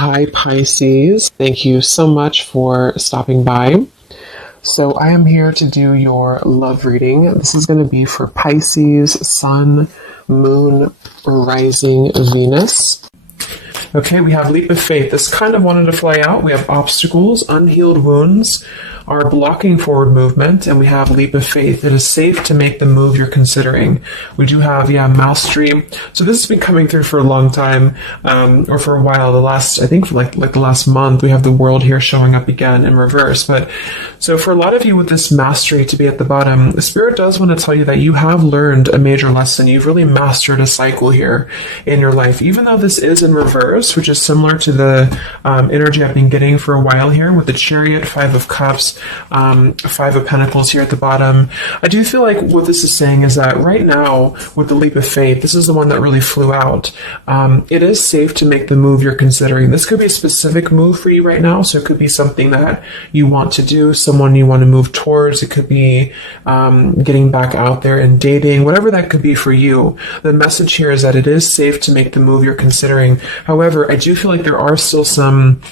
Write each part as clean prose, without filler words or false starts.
Hi Pisces, thank you so much for stopping by. So I am here to do your love reading. This is going to be for Pisces, Sun, Moon, Rising, Venus. Okay, we have leap of faith. This kind of wanted to fly out. We have obstacles, unhealed wounds are blocking forward movement, and we have leap of faith. It is safe to make the move you're considering. We do have, mastery. So this has been coming through for a long time, or for a while. I think for like the last month, we have the world here showing up again in reverse. But so for a lot of you with this mastery to be at the bottom, the Spirit does want to tell you that you have learned a major lesson. You've really mastered a cycle here in your life, even though this is in reverse, which is similar to the energy I've been getting for a while here with the Chariot, Five of Cups, Five of Pentacles here at the bottom. I do feel like what this is saying is that right now with the leap of faith, this is the one that really flew out. It is safe to make the move you're considering. This could be a specific move for you right now. So it could be something that you want to do, someone you want to move towards. It could be getting back out there and dating, whatever that could be for you. The message here is that it is safe to make the move you're considering. However, I do feel like there are still some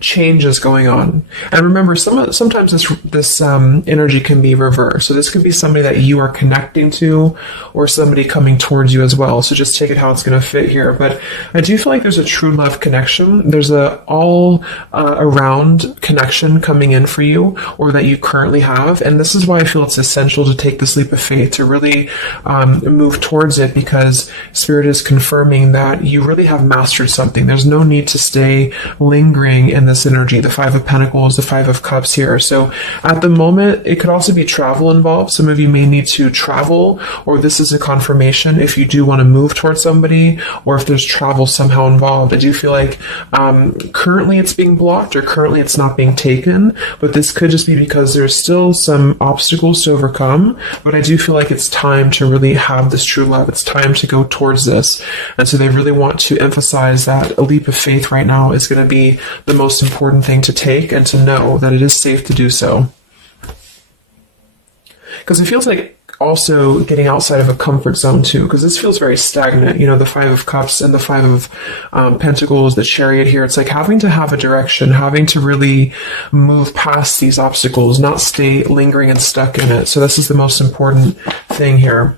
changes going on. And remember, sometimes this energy can be reversed. So this could be somebody that you are connecting to or somebody coming towards you as well. So just take it how it's going to fit here. But I do feel like there's a true love connection. There's a all around connection coming in for you, or that you currently have. And this is why I feel it's essential to take this leap of faith, to really move towards it, because Spirit is confirming that you really have mastered something. There's no need to stay lingering in this energy, the Five of Pentacles, the Five of Cups here. So at the moment, it could also be travel involved. Some of you may need to travel, or this is a confirmation if you do want to move towards somebody, or if there's travel somehow involved. I do feel like currently it's being blocked, or currently it's not being taken, but this could just be because there's still some obstacles to overcome. But I do feel like it's time to really have this true love. It's time to go towards this. And so they really want to emphasize that a leap of faith right now is going to be the most important thing to take, and to know that it is safe to do so. Because it feels like also getting outside of a comfort zone too, because this feels very stagnant. The Five of Cups and the Five of Pentacles, the Chariot here. It's like having to have a direction, having to really move past these obstacles, not stay lingering and stuck in it. So this is the most important thing here.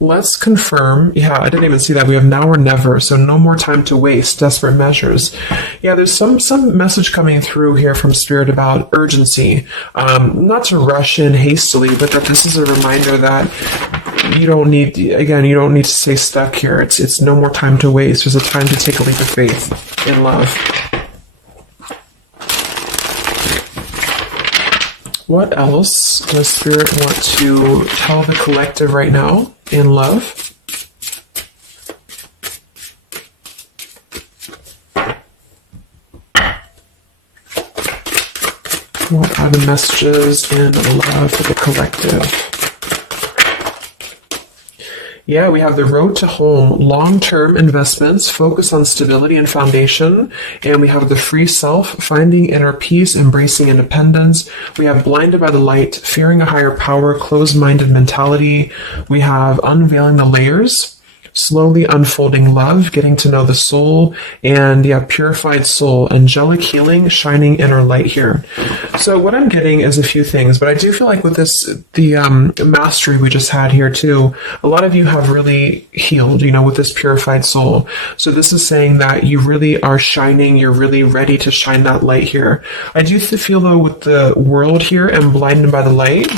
Let's confirm. I didn't even see that. We have now or never. So no more time to waste. Desperate measures. There's some message coming through here from Spirit about urgency. Not to rush in hastily, but that this is a reminder that you don't need to stay stuck here. It's no more time to waste. There's a time to take a leap of faith in love. What else does Spirit want to tell the collective right now in love? What are the messages in love for the collective? We have the road to home, long-term investments, focus on stability and foundation. And we have the free self, finding inner peace, embracing independence. We have blinded by the light, fearing a higher power, closed-minded mentality. We have unveiling the layers, slowly unfolding love, getting to know the soul, and purified soul, angelic healing, shining inner light here. So what I'm getting is a few things, but I do feel like with the mastery we just had here too, a lot of you have really healed, with this purified soul. So this is saying that you really are shining, you're really ready to shine that light here. I do feel though with the world here and blinded by the light,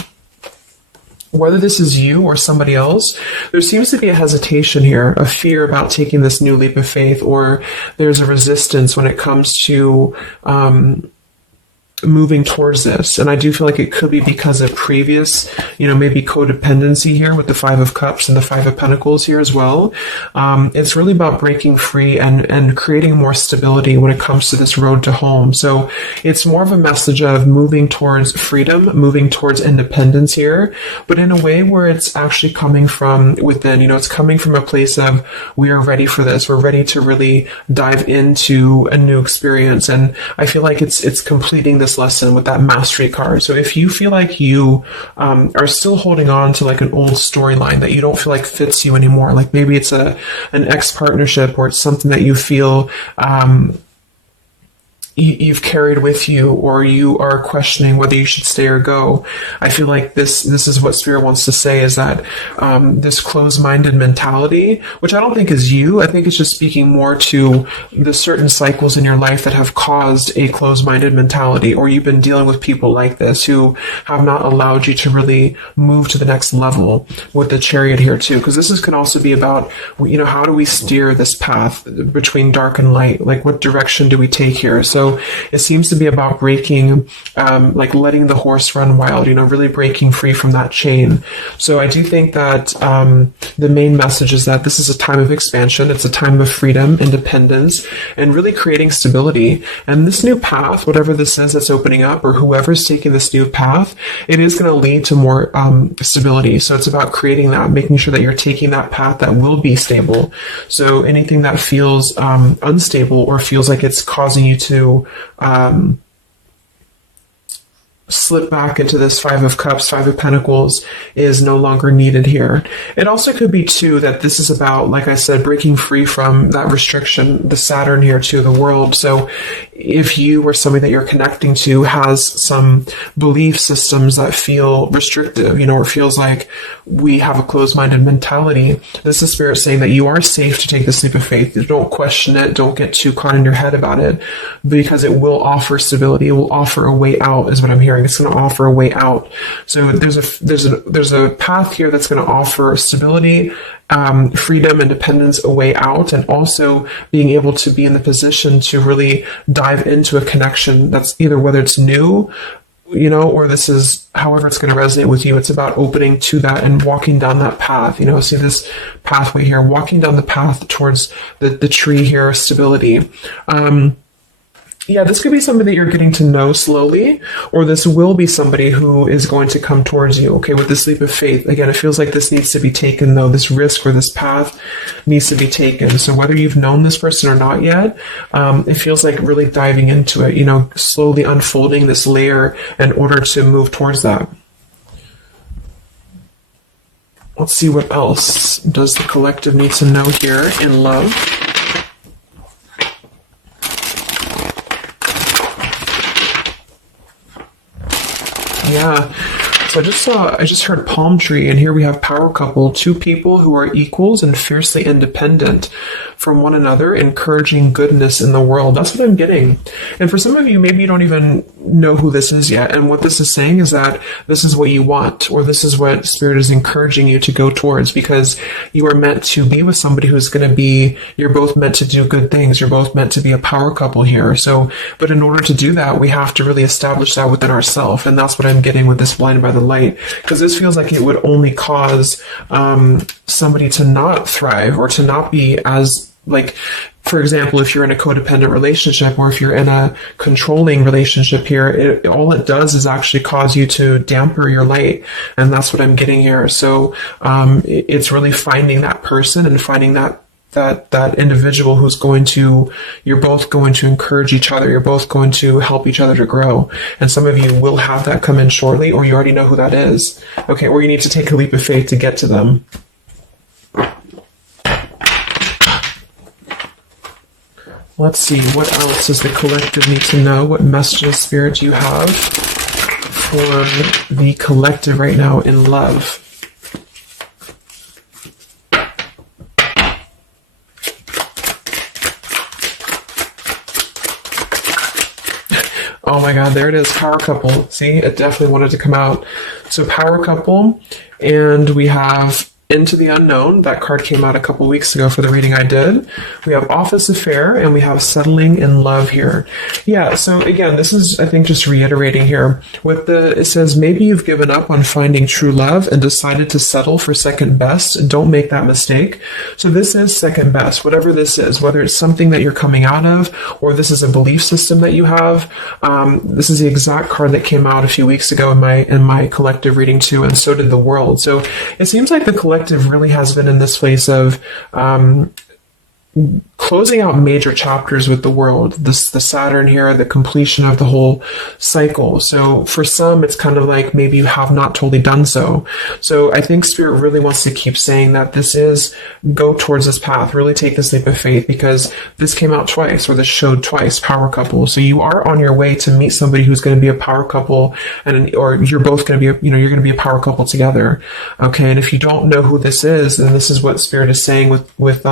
whether this is you or somebody else, there seems to be a hesitation here, a fear about taking this new leap of faith, or there's a resistance when it comes to moving towards this. And I do feel like it could be because of previous, maybe codependency here with the Five of Cups and the Five of Pentacles here as well. It's really about breaking free and creating more stability when it comes to this road to home. So it's more of a message of moving towards freedom, moving towards independence here, but in a way where it's actually coming from within. It's coming from a place of, we are ready for this. We're ready to really dive into a new experience. And I feel like it's completing this this lesson with that mastery card. So if you feel like you are still holding on to like an old storyline that you don't feel like fits you anymore, like maybe it's an ex partnership, or it's something that you feel you've carried with you, or you are questioning whether you should stay or go. I feel like this is what Spirit wants to say, is that this closed-minded mentality, which I don't think is you, I think it's just speaking more to the certain cycles in your life that have caused a closed-minded mentality, or you've been dealing with people like this who have not allowed you to really move to the next level with the Chariot here too, because can also be about, how do we steer this path between dark and light? Like, what direction do we take here? So it seems to be about breaking, like letting the horse run wild, really breaking free from that chain. So I do think that the main message is that this is a time of expansion. It's a time of freedom, independence, and really creating stability. And this new path, whatever this is that's opening up, or whoever's taking this new path, it is going to lead to more stability. So it's about creating that, making sure that you're taking that path that will be stable. So anything that feels unstable, or feels like it's causing you to slip back into this Five of Cups, Five of Pentacles, is no longer needed here. It also could be too that this is about, like I said, breaking free from that restriction, the Saturn here too, the world. So if you or somebody that you're connecting to has some belief systems that feel restrictive, or feels like we have a closed-minded mentality, this is Spirit saying that you are safe to take this leap of faith. Don't question it. Don't get too caught in your head about it, because it will offer stability. It will offer a way out, is what I'm hearing. It's going to offer a way out. So there's a path here that's going to offer stability, freedom, independence, a way out, and also being able to be in the position to really dive into a connection that's either, whether it's new, or this is however it's going to resonate with you. It's about opening to that and walking down that path. See this pathway here, walking down the path towards the tree here, stability. This could be somebody that you're getting to know slowly, or this will be somebody who is going to come towards you, with this leap of faith. Again, it feels like this needs to be taken, though. This risk or this path needs to be taken. So whether you've known this person or not yet, it feels like really diving into it, slowly unfolding this layer in order to move towards that. Let's see what else does the collective need to know here in love. Yeah, so I just heard palm tree, and here we have power couple, two people who are equals and fiercely independent from one another, encouraging goodness in the world. That's what I'm getting. And for some of you, maybe you don't even know who this is yet. And what this is saying is that this is what you want, or this is what Spirit is encouraging you to go towards, because you are meant to be with somebody who's going to be, you're both meant to do good things. You're both meant to be a power couple here. So, but in order to do that, we have to really establish that within ourselves. And that's what I'm getting with this Blinded by the Light, because this feels like it would only cause somebody to not thrive, or to not be as, like, for example, if you're in a codependent relationship, or if you're in a controlling relationship here, all it does is actually cause you to damper your light. And that's what I'm getting here. So it's really finding that person and finding that individual who's you're both going to encourage each other. You're both going to help each other to grow. And some of you will have that come in shortly, or you already know who that is. Okay, or you need to take a leap of faith to get to them. Let's see, what else does the collective need to know? What messages, Spirit, do you have for the collective right now in love? Oh my God, there it is, power couple. See, it definitely wanted to come out. So power couple, and we have Into the Unknown. That card came out a couple weeks ago for the reading I did. We have Office Affair, and we have Settling in Love here. Yeah, so again, this is, I think, just reiterating here. It says, maybe you've given up on finding true love and decided to settle for second best. Don't make that mistake. So this is second best, whatever this is, whether it's something that you're coming out of, or this is a belief system that you have. This is the exact card that came out a few weeks ago in my collective reading too, and so did the world. So it seems like the collective really has been in this place of closing out major chapters with the world, the Saturn here, the completion of the whole cycle. So for some, it's kind of like maybe you have not totally done so. So I think Spirit really wants to keep saying that this is, go towards this path, really take this leap of faith, because this came out twice, or this showed twice, power couple. So you are on your way to meet somebody who's going to be a power couple, or you're both going to be, you're going to be a power couple together. Okay. And if you don't know who this is, then this is what Spirit is saying with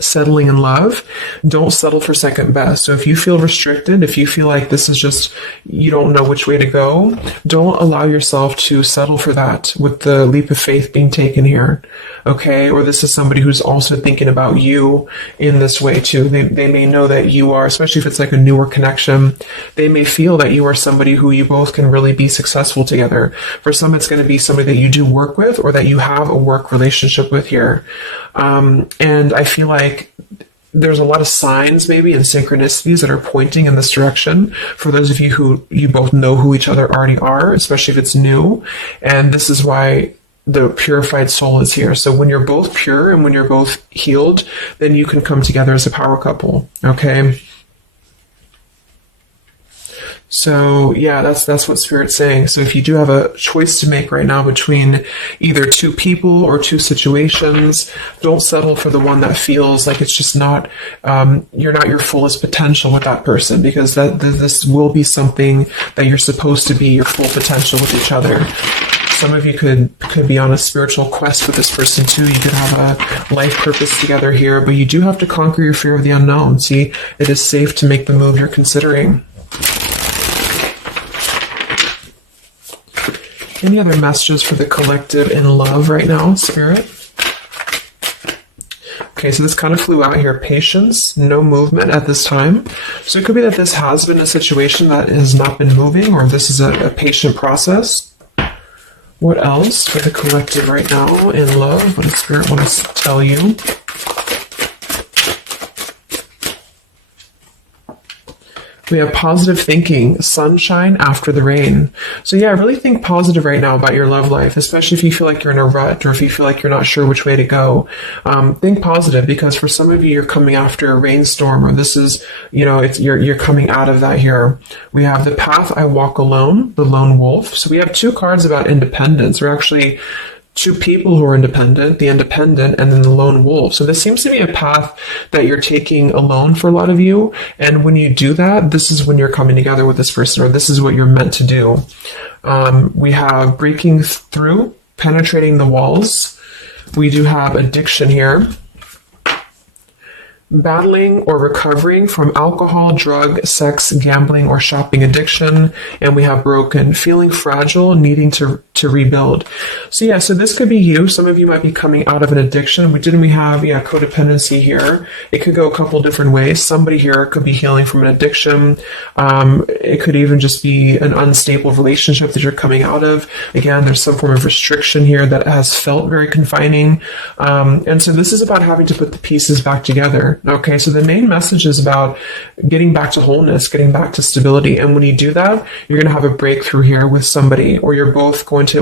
settling in love. Don't settle for second best. So if you feel restricted, if you feel like this is just, you don't know which way to go, don't allow yourself to settle for that with the leap of faith being taken here. Okay. Or this is somebody who's also thinking about you in this way too. They may know that you are, especially if it's like a newer connection, they may feel that you are somebody who you both can really be successful together. For some, it's going to be somebody that you do work with, or that you have a work relationship with here. And I feel like there's a lot of signs maybe and synchronicities that are pointing in this direction for those of you who you both know who each other already are, especially if it's new. And this is why the purified soul is here. So when you're both pure and when you're both healed, then you can come together as a power couple. Okay. So yeah, that's what Spirit's saying. So if you do have a choice to make right now between either two people or two situations, don't settle for the one that feels like it's just not, you're not your fullest potential with that person, because this will be something that you're supposed to be your full potential with each other. Some of you could be on a spiritual quest with this person too. You could have a life purpose together here, but you do have to conquer your fear of the unknown. See, it is safe to make the move you're considering. Any other messages for the collective in love right now, Spirit? Okay, so this kind of flew out here. Patience, no movement at this time. So it could be that this has been a situation that has not been moving, or this is a patient process. What else for the collective right now in love? What does Spirit want to tell you? We have positive thinking, sunshine after the rain. So yeah, really think positive right now about your love life, especially if you feel like you're in a rut, or if you feel like you're not sure which way to go. Think positive, because for some of you, you're coming after a rainstorm, or this is, you're coming out of that here. We have the path I walk alone, the lone wolf. So we have two cards about independence. We're actually two people who are independent, the independent, and then the lone wolf. So this seems to be a path that you're taking alone for a lot of you. And when you do that, this is when you're coming together with this person, or this is what you're meant to do. We have breaking through, penetrating the walls. We do have addiction here. Battling or recovering from alcohol, drug, sex, gambling, or shopping addiction. And we have broken, feeling fragile, needing to rebuild. So yeah, so this could be you. Some of you might be coming out of an addiction. We have, codependency here. It could go a couple different ways. Somebody here could be healing from an addiction. It could even just be an unstable relationship that you're coming out of. Again, there's some form of restriction here that has felt very confining. And so this is about having to put the pieces back together. Okay, so the main message is about getting back to wholeness, getting back to stability. And when you do that, you're going to have a breakthrough here with somebody, or you're both going to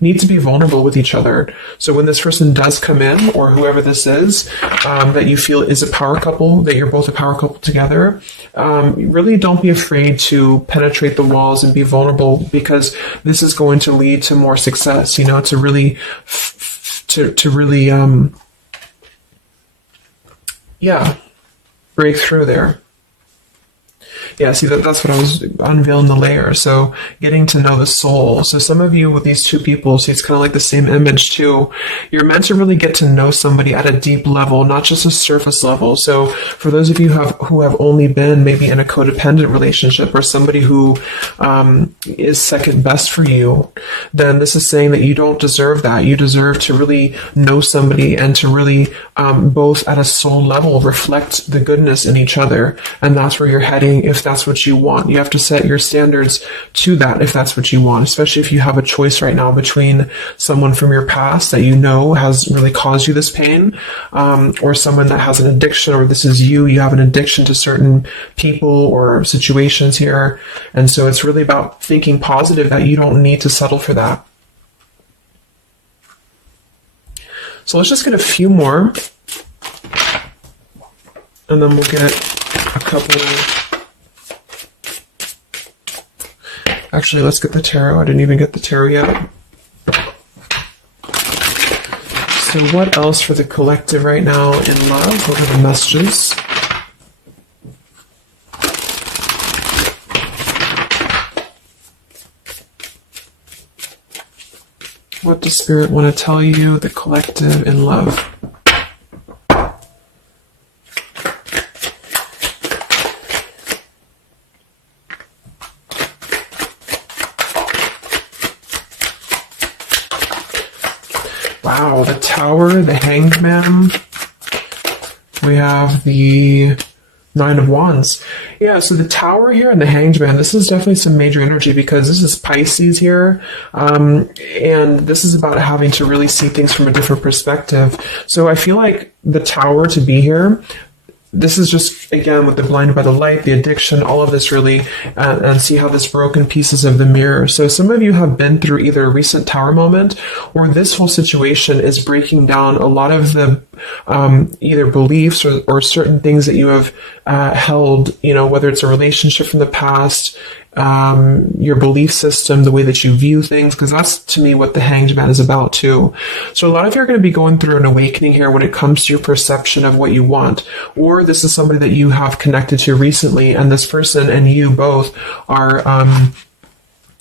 need to be vulnerable with each other. So when this person does come in, or whoever this is, that you feel is a power couple, that you're both a power couple together, really don't be afraid to penetrate the walls and be vulnerable, because this is going to lead to more success, to really break through there. Yeah, see, that's what I was unveiling the layer. So getting to know the soul. So some of you with these two people, see, it's kind of like the same image too. You're meant to really get to know somebody at a deep level, not just a surface level. So for those of you who have only been maybe in a codependent relationship, or somebody who is second best for you, then this is saying that you don't deserve that. You deserve to really know somebody, and to really both at a soul level reflect the goodness in each other. And that's where you're heading if that's what you want. You have to set your standards to that if that's what you want, especially if you have a choice right now between someone from your past that has really caused you this pain, or someone that has an addiction, or this is you have an addiction to certain people or situations here. And so it's really about thinking positive, that you don't need to settle for that. So let's just get a few more And then we'll get a couple. Actually, let's get the tarot. I didn't even get the tarot yet. So what else for the collective right now in love? What are the messages? What does Spirit want to tell you, the collective in love? Wow, the Tower, the Hanged Man. We have the Nine of Wands. Yeah, so the Tower here and the Hanged Man, this is definitely some major energy because this is Pisces here. And this is about having to really see things from a different perspective. So I feel like the Tower to be here, this is just, again, with the blinded by the light, the addiction, all of this really, and see how this broken pieces of the mirror. So some of you have been through either a recent Tower moment or this whole situation is breaking down a lot of the either beliefs or certain things that you have held, you know, whether it's a relationship from the past, your belief system, the way that you view things, because that's to me what the Hanged Man is about too. So a lot of you are going to be going through an awakening here when it comes to your perception of what you want, or this is somebody that you have connected to recently, and this person and you both are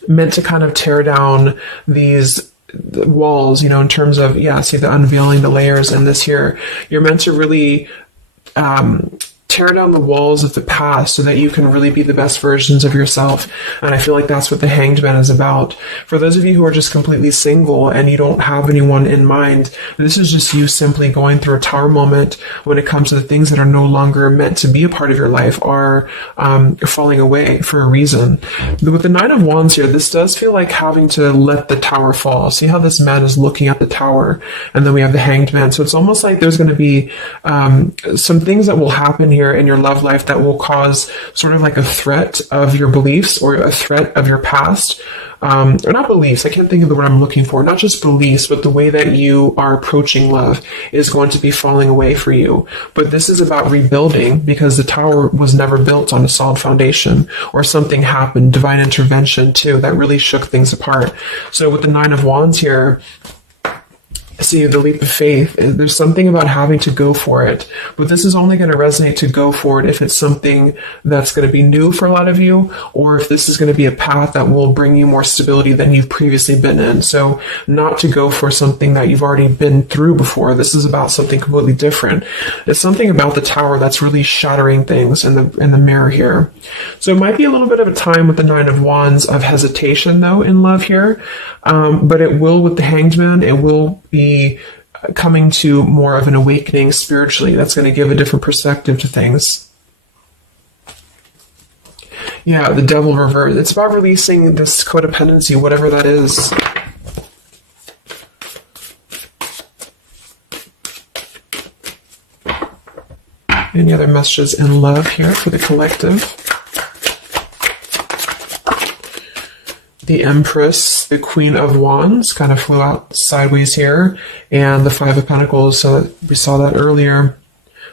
meant to kind of tear down these walls, you know, in terms of, yeah, see the unveiling the layers in this here. You're meant to really tear down the walls of the past so that you can really be the best versions of yourself. And I feel like that's what the Hanged Man is about. For those of you who are just completely single and you don't have anyone in mind, this is just you simply going through a Tower moment when it comes to the things that are no longer meant to be a part of your life are falling away for a reason. With the Nine of Wands here, this does feel like having to let the Tower fall. See how this man is looking at the Tower, and then we have the Hanged Man. So it's almost like there's going to be some things that will happen here in your love life that will cause sort of like a threat of your beliefs or a threat of your past. Or not beliefs, I can't think of the word I'm looking for, not just beliefs, but the way that you are approaching love is going to be falling away for you. But this is about rebuilding because the Tower was never built on a solid foundation, or something happened, divine intervention too, that really shook things apart. So with the Nine of Wands here, see the leap of faith, there's something about having to go for it, but this is only going to resonate to go for it if it's something that's going to be new for a lot of you, or if this is going to be a path that will bring you more stability than you've previously been in. So not to go for something that you've already been through before. This is about something completely different. It's something about the Tower that's really shattering things in the mirror here. So it might be a little bit of a time with the Nine of Wands of hesitation though in love here, but it will with the Hanged Man, it will be coming to more of an awakening spiritually. That's going to give a different perspective to things. Yeah, the Devil reverse. It's about releasing this codependency, whatever that is. Any other messages in love here for the collective? The Empress, the Queen of Wands, kind of flew out sideways here, and the Five of Pentacles, so we saw that earlier.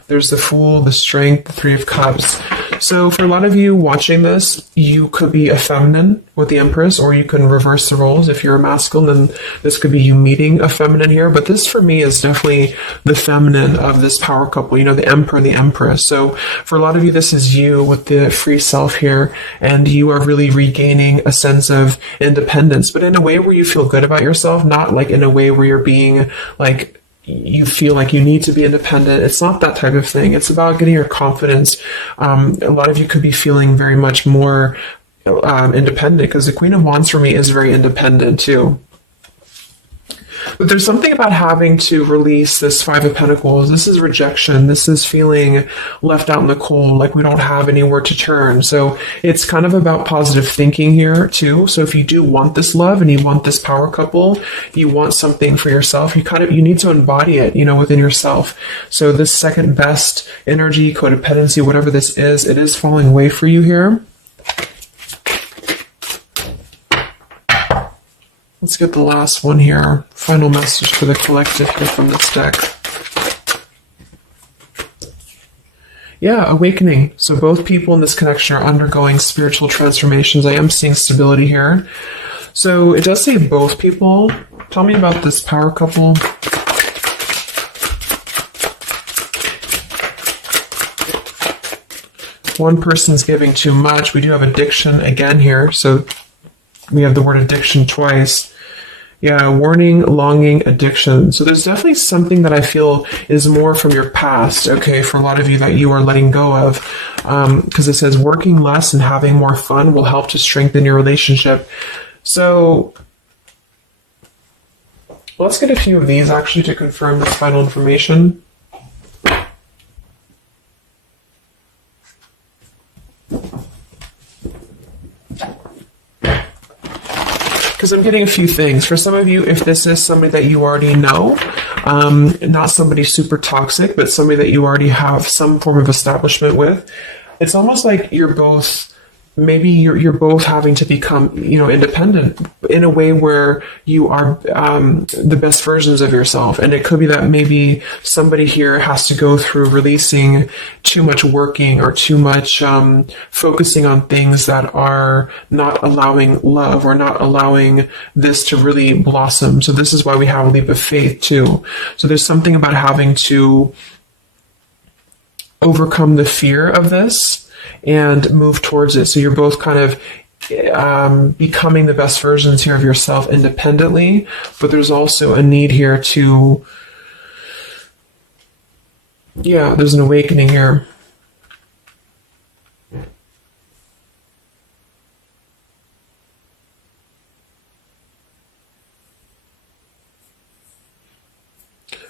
There's the Fool, the Strength, the Three of Cups. So for a lot of you watching this, you could be a feminine with the Empress, or you can reverse the roles. If you're a masculine, then this could be you meeting a feminine here. But this for me is definitely the feminine of this power couple, you know, the Emperor and the Empress. So for a lot of you, this is you with the free self here, and you are really regaining a sense of independence, but in a way where you feel good about yourself, not like in a way where you're being like, you feel like you need to be independent. It's not that type of thing. It's about getting your confidence. A lot of you could be feeling very much more independent, because the Queen of Wands for me is very independent too. But there's something about having to release this Five of Pentacles. This is rejection. This is feeling left out in the cold, like we don't have anywhere to turn. So it's kind of about positive thinking here too. So if you do want this love and you want this power couple, you want something for yourself, you need to embody it, you know, within yourself. So this second best energy, codependency, whatever this is, it is falling away for you here. Let's get the last one here. Final message for the collective here from this deck. Yeah, awakening. So both people in this connection are undergoing spiritual transformations. I am seeing stability here. So it does say both people. Tell me about this power couple. One person's giving too much. We do have addiction again here. So we have the word addiction twice. Yeah, warning, longing, addiction. So there's definitely something that I feel is more from your past, okay, for a lot of you that you are letting go of. Because it says working less and having more fun will help to strengthen your relationship. So let's get a few of these actually to confirm this final information. Because I'm getting a few things. For some of you, if this is somebody that you already know, not somebody super toxic, but somebody that you already have some form of establishment with, it's almost like you're both, maybe you're both having to become, independent in a way where you are the best versions of yourself. And it could be that maybe somebody here has to go through releasing too much working or too much focusing on things that are not allowing love or not allowing this to really blossom. So this is why we have a leap of faith too. So there's something about having to overcome the fear of this and move towards it. So you're both kind of becoming the best versions here of yourself independently, but there's also a need here to, there's an awakening here.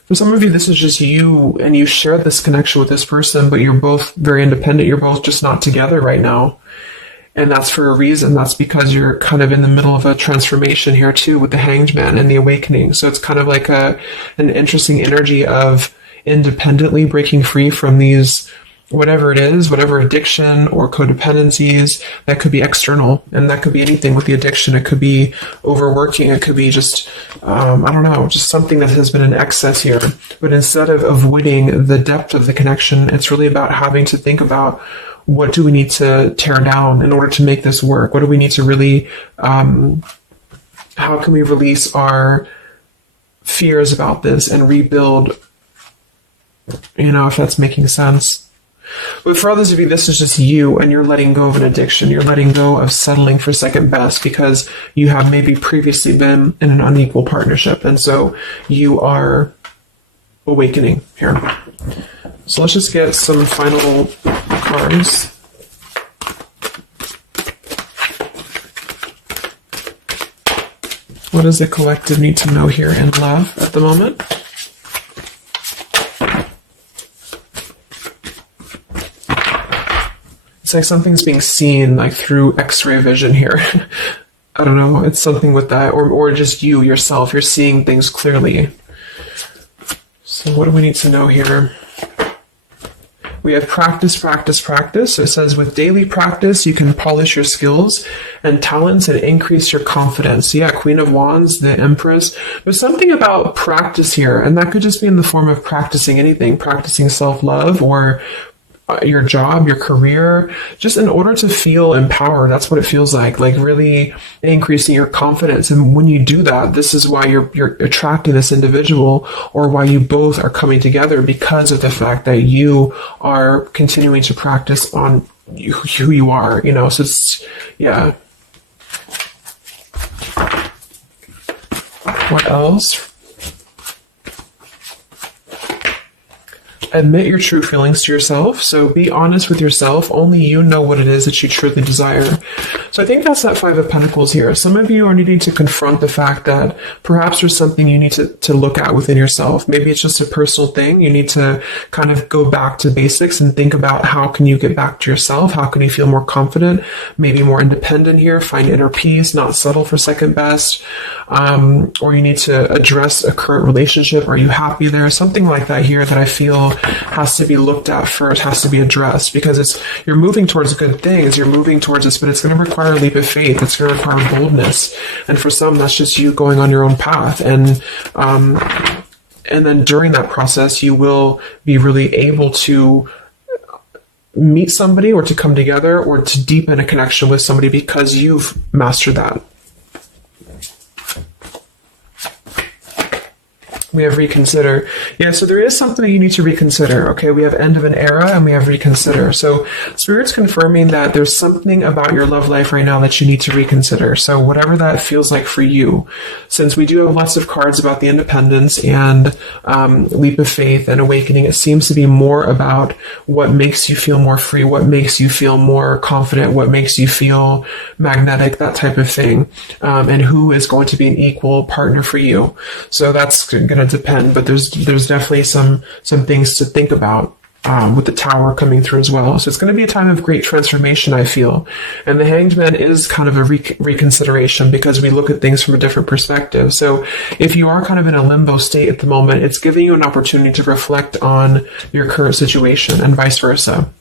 For some of you, this is just you, and you share this connection with this person, but you're both very independent. You're both just not together right now. And that's for a reason. That's because you're kind of in the middle of a transformation here too with the Hanged Man and the awakening. So it's kind of like an interesting energy of independently breaking free from these, whatever it is, whatever addiction or codependencies that could be external. And that could be anything with the addiction. It could be overworking. It could be just, just something that has been in excess here. But instead of avoiding the depth of the connection, it's really about having to think about, what do we need to tear down in order to make this work? What do we need to really, how can we release our fears about this and rebuild, if that's making sense. But for others of you, this is just you, and you're letting go of an addiction. You're letting go of settling for second best because you have maybe previously been in an unequal partnership. And so you are awakening here. So let's just get some final cards. What does the collective need to know here in love at the moment? It's like something's being seen like through X-ray vision here. I don't know. It's something with that, or just you yourself. You're seeing things clearly. So what do we need to know here? We have practice, practice, practice. So it says with daily practice, you can polish your skills and talents and increase your confidence. Yeah, Queen of Wands, the Empress. There's something about practice here, and that could just be in the form of practicing anything, practicing self-love or your job, your career, just in order to feel empowered. That's what it feels like really increasing your confidence. And when you do that, this is why you're attracting this individual, or why you both are coming together, because of the fact that you are continuing to practice on who you are, so it's, What else? Admit your true feelings to yourself. So be honest with yourself. Only you know what it is that you truly desire. So I think that's that Five of Pentacles here. Some of you are needing to confront the fact that perhaps there's something you need to look at within yourself. Maybe it's just a personal thing. You need to kind of go back to basics and think about how can you get back to yourself? How can you feel more confident, maybe more independent here, find inner peace, not settle for second best. Or you need to address a current relationship. Are you happy there? Something like that here that I feel has to be looked at first, has to be addressed, because you're moving towards good things, you're moving towards this, but it's going to require a leap of faith. It's going to require boldness. And for some, that's just you going on your own path. And then during that process, you will be really able to meet somebody or to come together or to deepen a connection with somebody because you've mastered that. We have reconsider. Yeah, so there is something that you need to reconsider. Okay, we have end of an era and we have reconsider. So Spirit's confirming that there's something about your love life right now that you need to reconsider. So whatever that feels like for you, since we do have lots of cards about the independence and leap of faith and awakening, it seems to be more about what makes you feel more free, what makes you feel more confident, what makes you feel magnetic, that type of thing, and who is going to be an equal partner for you. So that's going to depend, but there's definitely some things to think about with the Tower coming through as well. So it's going to be a time of great transformation, I feel. And the Hanged Man is kind of a reconsideration because we look at things from a different perspective. So if you are kind of in a limbo state at the moment, it's giving you an opportunity to reflect on your current situation and vice versa.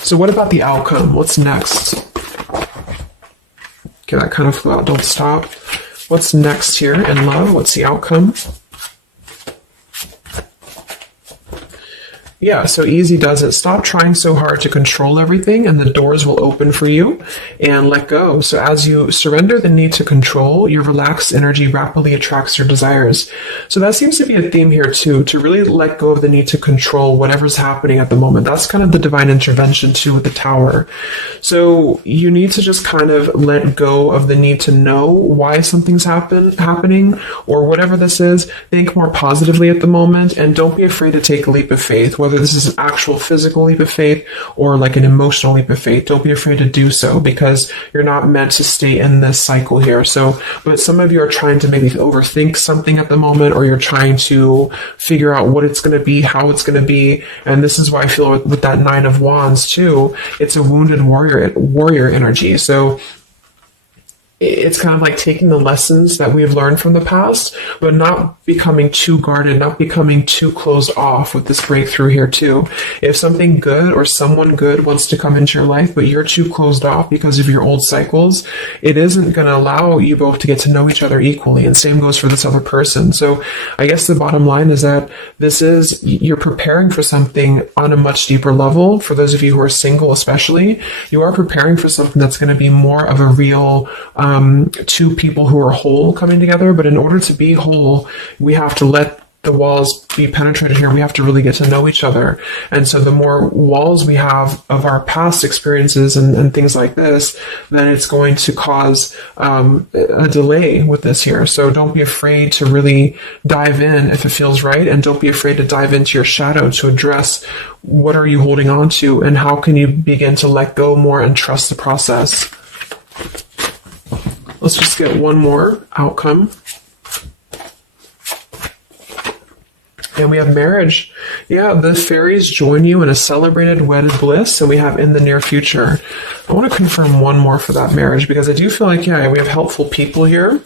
So what about the outcome? What's next? Okay, that kind of flew out. Don't stop. What's next here in love? What's the outcome? Yeah, so easy does it. Stop trying so hard to control everything and the doors will open for you, and let go. So as you surrender the need to control, your relaxed energy rapidly attracts your desires. So that seems to be a theme here too, to really let go of the need to control whatever's happening at the moment. That's kind of the divine intervention too with the Tower. So you need to just kind of let go of the need to know why something's happening or whatever this is. Think more positively at the moment and don't be afraid to take a leap of faith. Whether this is an actual physical leap of faith or like an emotional leap of faith, don't be afraid to do so because you're not meant to stay in this cycle here. So, but some of you are trying to maybe overthink something at the moment, or you're trying to figure out what it's going to be, how it's going to be. And this is why I feel with that Nine of Wands too, it's a wounded warrior energy. So it's kind of like taking the lessons that we've learned from the past, but not becoming too guarded, not becoming too closed off with this breakthrough here too. If something good or someone good wants to come into your life, but you're too closed off because of your old cycles, it isn't going to allow you both to get to know each other equally. And same goes for this other person. So I guess the bottom line is that you're preparing for something on a much deeper level. For those of you who are single especially, you are preparing for something that's going to be more of a real two people who are whole coming together. But in order to be whole, we have to let the walls be penetrated here. We have to really get to know each other. And so the more walls we have of our past experiences and things like this, then it's going to cause a delay with this here. So don't be afraid to really dive in if it feels right. And don't be afraid to dive into your shadow to address what are you holding on to and how can you begin to let go more and trust the process. Let's just get one more outcome. And we have marriage. Yeah, the fairies join you in a celebrated wedded bliss, and we have in the near future. I want to confirm one more for that marriage because I do feel like, yeah, we have helpful people here.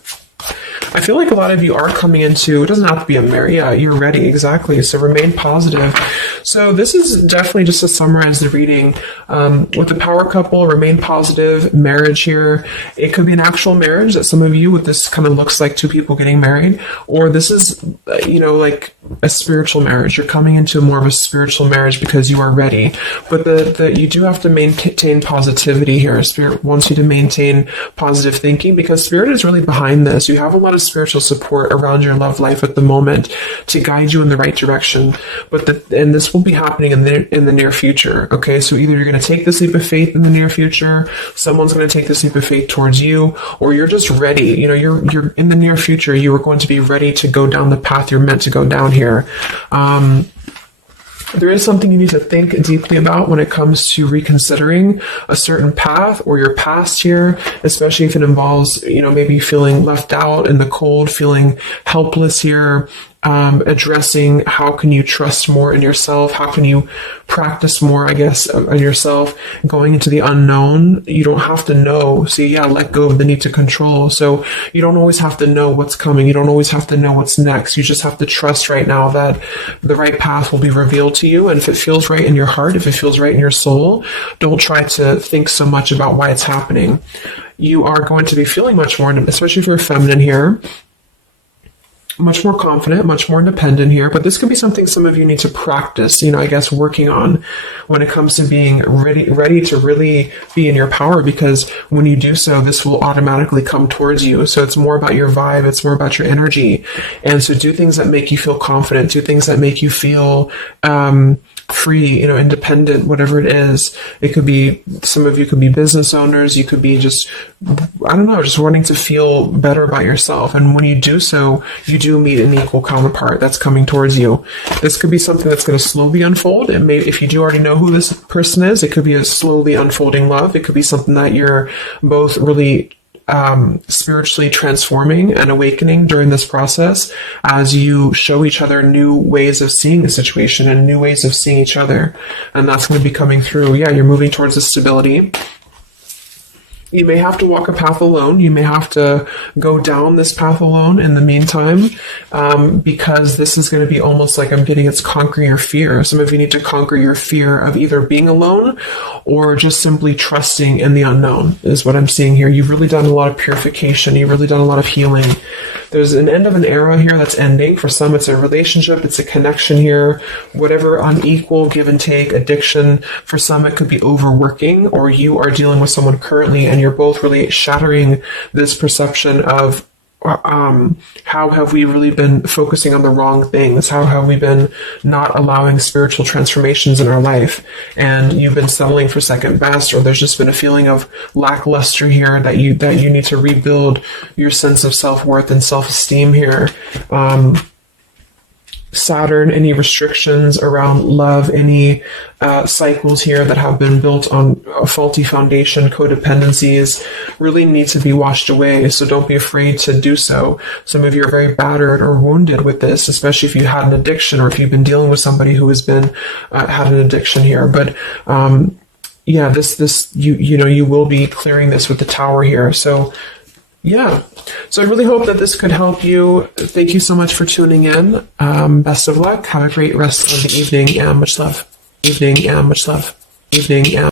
I feel like a lot of you are coming into, it doesn't have to be a marriage, yeah, you're ready, exactly. So remain positive. So this is definitely just to summarize the reading. With the power couple, remain positive, marriage here. It could be an actual marriage that some of you, with this kind of looks like two people getting married, or this is, like a spiritual marriage. You're coming into more of a spiritual marriage because you are ready. But you do have to maintain positivity here. Spirit wants you to maintain positive thinking because Spirit is really behind this. You have a lot of spiritual support around your love life at the moment to guide you in the right direction. And this will be happening in the near future. Okay, so either you're going to take this leap of faith in the near future, someone's going to take this leap of faith towards you, or you're just ready. You're in the near future. You are going to be ready to go down the path you're meant to go down here. There is something you need to think deeply about when it comes to reconsidering a certain path or your past here, especially if it involves, maybe feeling left out in the cold, feeling helpless here. Addressing how can you trust more in yourself? How can you practice more, I guess, on yourself? Going into the unknown, you don't have to know. See, yeah, let go of the need to control. So you don't always have to know what's coming. You don't always have to know what's next. You just have to trust right now that the right path will be revealed to you. And if it feels right in your heart, if it feels right in your soul, don't try to think so much about why it's happening. You are going to be feeling much more, especially if you're feminine here. much more confident, much more independent here, but this could be something some of you need to practice, I guess working on when it comes to being ready to really be in your power, because when you do so, this will automatically come towards you. So it's more about your vibe, it's more about your energy. And so do things that make you feel confident, do things that make you feel free, independent, whatever it is. It could be, some of you could be business owners, you could be just wanting to feel better about yourself. And when you do so, you do meet an equal counterpart that's coming towards you. This could be something that's going to slowly unfold. It may, if you do already know who this person is, it could be a slowly unfolding love. It could be something that you're both really spiritually transforming and awakening during this process as you show each other new ways of seeing the situation and new ways of seeing each other. And that's going to be coming through. Yeah, you're moving towards this stability. You may have to walk a path alone. You may have to go down this path alone in the meantime, because this is going to be almost like, I'm getting, it's conquering your fear. Some of you need to conquer your fear of either being alone or just simply trusting in the unknown is what I'm seeing here. You've really done a lot of purification. You've really done a lot of healing. There's an end of an era here that's ending. For some, it's a relationship, it's a connection here, whatever unequal give and take, addiction. For some, it could be overworking, or you are dealing with someone currently and you're both really shattering this perception of how have we really been focusing on the wrong things? How have we been not allowing spiritual transformations in our life? And you've been settling for second best, or there's just been a feeling of lackluster here that you need to rebuild your sense of self-worth and self-esteem here. Saturn, any restrictions around love, any cycles here that have been built on a faulty foundation, codependencies, really need to be washed away. So don't be afraid to do so. Some of you are very battered or wounded with this, especially if you had an addiction or if you've been dealing with somebody who has been had an addiction here. But yeah, this you will be clearing this with the Tower here. So yeah. So I really hope that this could help you. Thank you so much for tuning in. Best of luck. Have a great rest of the evening and much love. Evening and much love. Evening and